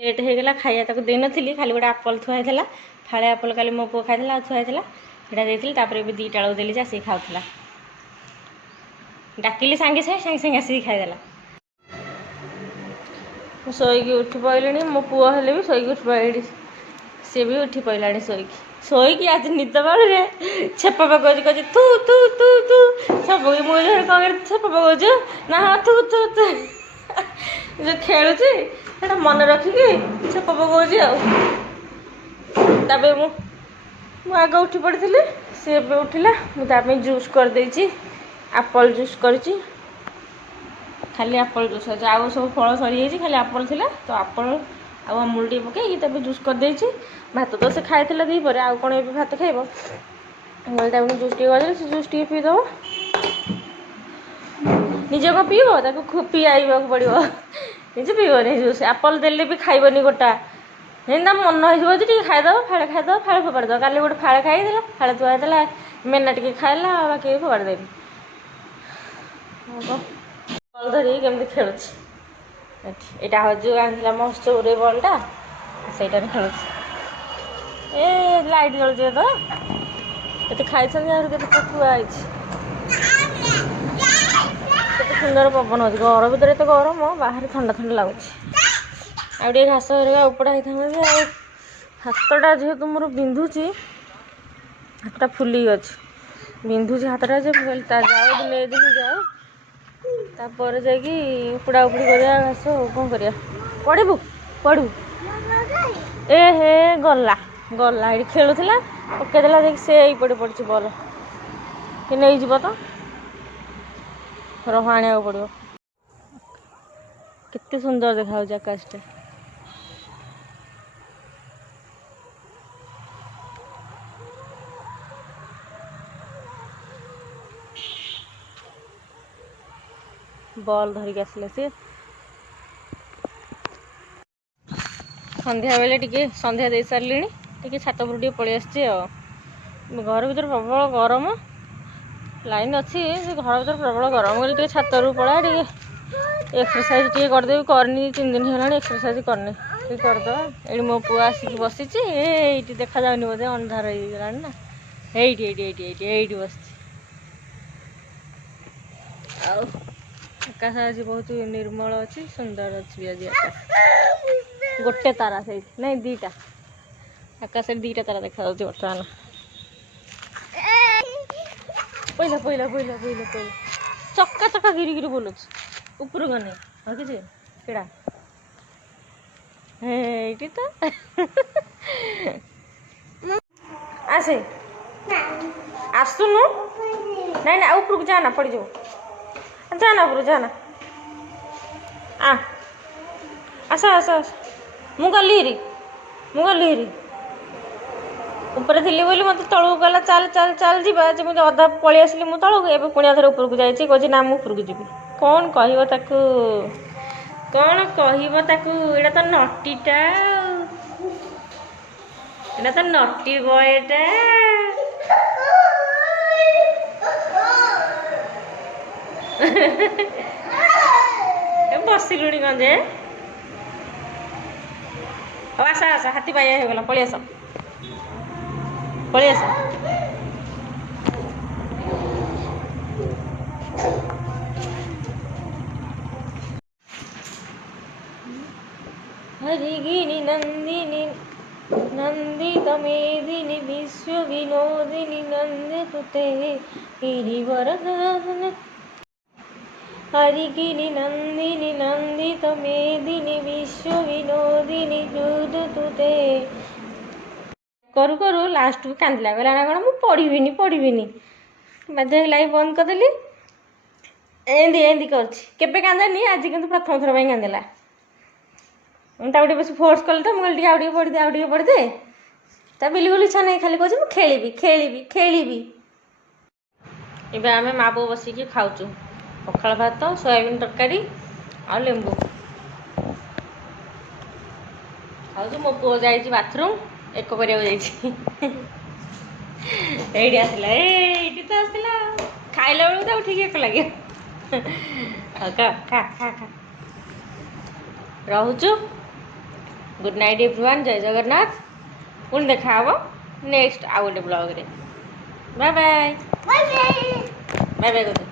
late होगला खाया ताको दे नथिली खाली गोटे आप्पल थुआ था फाड़े आप्पल काली मो पु खाई थुआ था सेटा देती दीटा बेलू देली सी खाऊला डाकिली सांगे सांगे सांगे आसिक खाईदेला शोईकी उठी पड़े मो पुओ हेले भी शोईकी उठी पड़े सी भी उठी पड़ा शोईकी शोईकी आज निद बाड़े छेप पकाऊँ कहे तू तू तू तू सब मुझे कौन छेप पकाऊँ ना हाँ तू तू तू जो खेलुची मन रखिकी छेप पकाऊँ आगे मुझे उठी पड़ी सी उठिला मुझे जूस कर आप्पल जूस करी खाली आप्पल जूस अच्छे आउ सब फल सरी खाली आप्पल थी तो आप्पल अमूल टी पकई जूस कर भात तो से खाई दीपर आउ कौन ए भात खाइब बोले जूस टी कर जूस टी पीदब निजे कौन पीब पीआईवा पड़ो निजे पीबनी जूस आप्पल देले भी खाइबनी गोटा ना मन हो खाईदब फाड़े फोपाड़ दब काली गोटे फाड़े खाई फाड़े थुआला मेना टी खाइला बाकी फोपाड़ देनी बल धर केमती खेलुची यहाँ हजू आना महोत्सव बल्टा से खेलु ए लाइट जलुचे तो ये खाई के थुआई सुंदर पवन हो घर भर तो गरम बाहर ठंडा ठंडा लगुच आगे घास हरिका उपड़ा होता हाथटा जेहेतु मोर बिंधुची हाथटा फुली अच्छी बिंधुची हाथटा जाओ दिन दिन जाओ तापर जाकि उपड़ा उपड़ी करिया घास कौन करिया पढ़ू पढ़ू ए हे गला गला ये खेलुला पकईदेला देख से पड़े पड़ी बल कि नहीं जीव तो रह आने पड़ो केते सुंदर देखा आकाशटा बॉल धरिक आसिले सी संध्या बेले टिके संध्या दे सारे टी छात पर टे पलि आसी घर भर प्रबल गरम लाइन अच्छी घर भर प्रबल गरम बोली छात रू पड़ा टे एक्सरसाइज टे करदेवी करनी 3 दिन है एक्सरसाइज करनी टे करदे ये मो पुआ आसिक बसी ये देखा जाऊनि बोधे अंधार हो ना ये बस आकाश आज बहुत निर्मल अच्छी सुंदर अच्छी आज आकाश गोटे तारा से नहीं दीटा आकाश दीटा तारा देखा बर्तमान पहला पहला पहला पहला पहला चक्का चक्का गिरी गिरी बोलु ऊपर गने हाँ कि केड़ा ये तो आसे आसुनु नहीं ना ऊपर को जाना पड़ जाओ जाना ऊपर जाना आस आस आस मु गली ऊपर थी बोली मत तलू गला चल चल चल जा मुझे अधा पलि आसली मु तलू ए पुणी थे ऊपर को जाइए कहे ना मुझे ऊपर को जी कौन कहता एटा तो नटीटा एटा तो नटी बयटा बसिलुणी कौन जे आस आस हाथी पाया हो गला पलि आस हरिगिरी नंदिनी नंदित मेदिनी विश्व विनोदिनी नंदितुते गिरिवरदान हरिगिरी नंदिनी नंदित मेदिनी विश्व विनोदिनी जुदुते करू करू लास्ट को कांदिला कहला ना कौन मुझे पढ़ी बाध्य लाइव बंद करदेली एंदी कर कांदेनी आज कि प्रथम थर कांदिला ताकि बस फोर्स कल तो मुझे आगे पढ़ी दे बिल्कुल इच्छा नहीं खाली कहे खेली खेली खेली एवं आम माँ बो बसिकी खाऊँ पखाल भात सोयाबीन तरकारी आ लेंबू खाऊ मो पुओ जा बाथरूम एक आसला ये तो आसला खाइला बेलू ठीक एक लगे खा खा खा खा रोचु गुड नाइट एवरीवन जय जगन्नाथ पुणी देखा हम नेक्स्ट आउ गोटे ब्लॉग रे bye bye bye bye bye